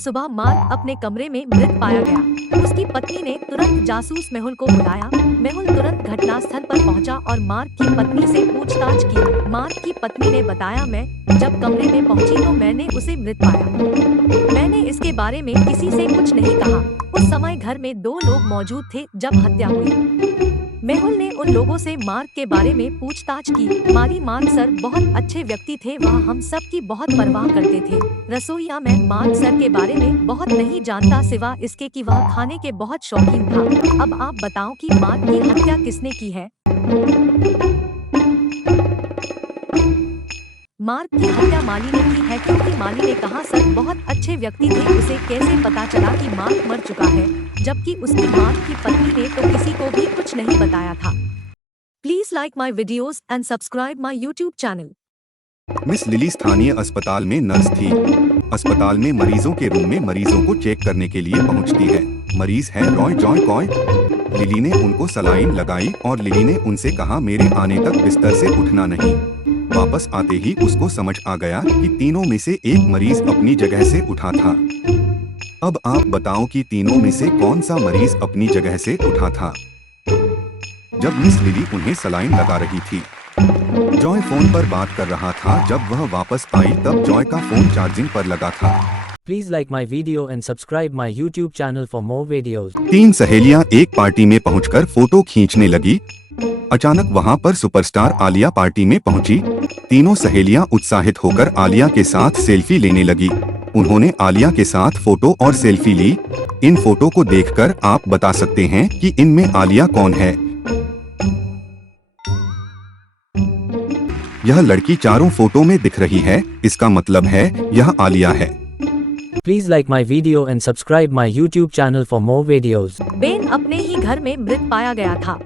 सुबह मार्क अपने कमरे में मृत पाया गया। उसकी पत्नी ने तुरंत जासूस मेहुल को बुलाया। मेहुल तुरंत घटनास्थल पर पहुंचा और मार्क की पत्नी से पूछताछ की। मार्क की पत्नी ने बताया, मैं जब कमरे में पहुंची तो मैंने उसे मृत पाया। मैंने इसके बारे में किसी से कुछ नहीं कहा। उस समय घर में 2 लोग मौजूद थे जब हत्या हुई। मेहुल ने उन लोगों से मार्क के बारे में पूछताछ की। मार्क सर बहुत अच्छे व्यक्ति थे, वह हम सब की बहुत परवाह करते थे। रसोइया मैं मार्क सर के बारे में बहुत नहीं जानता, सिवा इसके कि वह खाने के बहुत शौकीन था। अब आप बताओ कि मार्क की हत्या किसने की है? मार्क की हत्या माली ने की है, क्योंकि माली ने कहा सर बहुत अच्छे व्यक्ति थे, उसे कैसे पता चला कि मार्क मर चुका है, जबकि उसकी मार्क की पत्नी ने तो किसी को भी कुछ नहीं बताया था। Please like my videos and subscribe my YouTube channel. Miss lily स्थानीय अस्पताल में नर्स थी। अस्पताल में मरीजों के रूम में मरीजों को चेक करने के लिए पहुंचती है। मरीज है रॉय जॉय कॉय। लिली ने उनको सलाइन लगाई और लिली ने उनसे कहा, मेरे आने तक बिस्तर से उठना नहीं। वापस आते ही उसको समझ आ गया कि तीनों में से एक मरीज अपनी जगह से उठा था। अब आप बताओ कि तीनों में से कौन सा मरीज अपनी जगह से उठा था? जब मिस लिली उन्हें सलाइन लगा रही थी, जॉय फोन पर बात कर रहा था। जब वह वापस आई तब जॉय का फोन चार्जिंग पर लगा था। Please like my video and subscribe my YouTube channel for more videos. 3 सहेलियां एक पार्टी में पहुंचकर फोटो खींचने लगी। अचानक वहां पर सुपरस्टार आलिया पार्टी में पहुंची। तीनों सहेलियां उत्साहित होकर आलिया के साथ सेल्फी लेने लगी। उन्होंने आलिया के साथ फोटो और सेल्फी ली। इन फोटो को देखकर आप बता सकते हैं कि इनमें आलिया कौन है। यह लड़की चारों फोटो में दिख रही है, इसका मतलब है यह आलिया है। Please like my video and subscribe my YouTube channel for more videos. Ben अपने ही घर में मृत पाया गया था।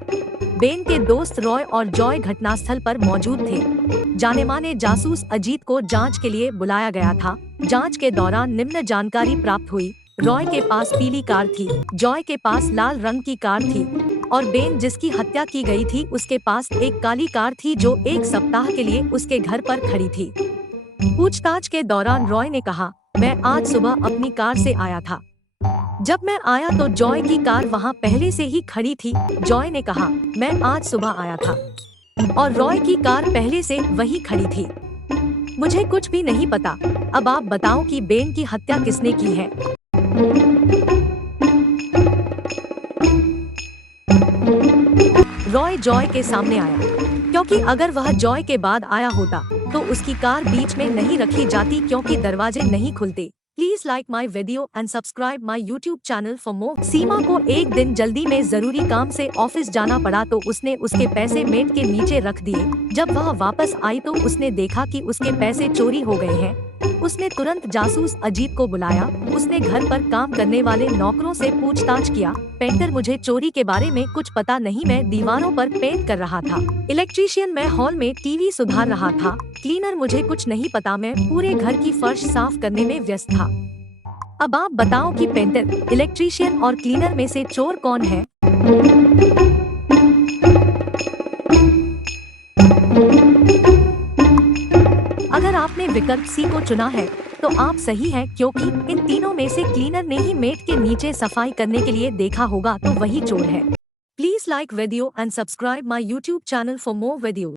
बेन के दोस्त रॉय और जॉय घटनास्थल पर मौजूद थे। जाने-माने जासूस अजीत को जांच के लिए बुलाया गया था। जांच के दौरान निम्न जानकारी प्राप्त हुई। रॉय के पास पीली कार थी, जॉय के पास लाल रंग की कार थी और बेन जिसकी हत्या की गई थी उसके पास एक काली कार थी जो 1 सप्ताह के लिए उसके घर पर खड़ी थी। पूछताछ के दौरान रॉय ने कहा, मैं आज सुबह अपनी कार से आया था। जब मैं आया तो जॉय की कार वहां पहले से ही खड़ी थी। जॉय ने कहा, मैं आज सुबह आया था और रॉय की कार पहले से वही खड़ी थी। मुझे कुछ भी नहीं पता। अब आप बताओ कि बेन की हत्या किसने की है? रॉय जॉय के सामने आया, क्योंकि अगर वह जॉय के बाद आया होता तो उसकी कार बीच में नहीं रखी जाती, क्योंकि दरवाजे नहीं खुलते। Please like my video and subscribe my YouTube channel for more. Seema को एक दिन जल्दी में जरूरी काम से ऑफिस जाना पड़ा तो उसने उसके पैसे मेट के नीचे रख दिए। जब वह वापस आई तो उसने देखा कि उसके पैसे चोरी हो गए हैं। उसने तुरंत जासूस अजीत को बुलाया। उसने घर पर काम करने वाले नौकरों से पूछताछ किया। पेंटर, मुझे चोरी के बारे में कुछ पता नहीं, मैं दीवारों पर पेंट कर रहा था। इलेक्ट्रीशियन, मैं हॉल में टीवी सुधार रहा था। क्लीनर, मुझे कुछ नहीं पता, मैं पूरे घर की फर्श साफ करने में व्यस्त था। अब आप बताओ कि पेंटर, इलेक्ट्रीशियन और क्लीनर में से चोर कौन है? अगर आपने विकल्प सी को चुना है तो आप सही हैं, क्योंकि इन तीनों में से क्लीनर ने ही मेट के नीचे सफाई करने के लिए देखा होगा तो वही चोर है। Please like video and subscribe my YouTube channel for more video.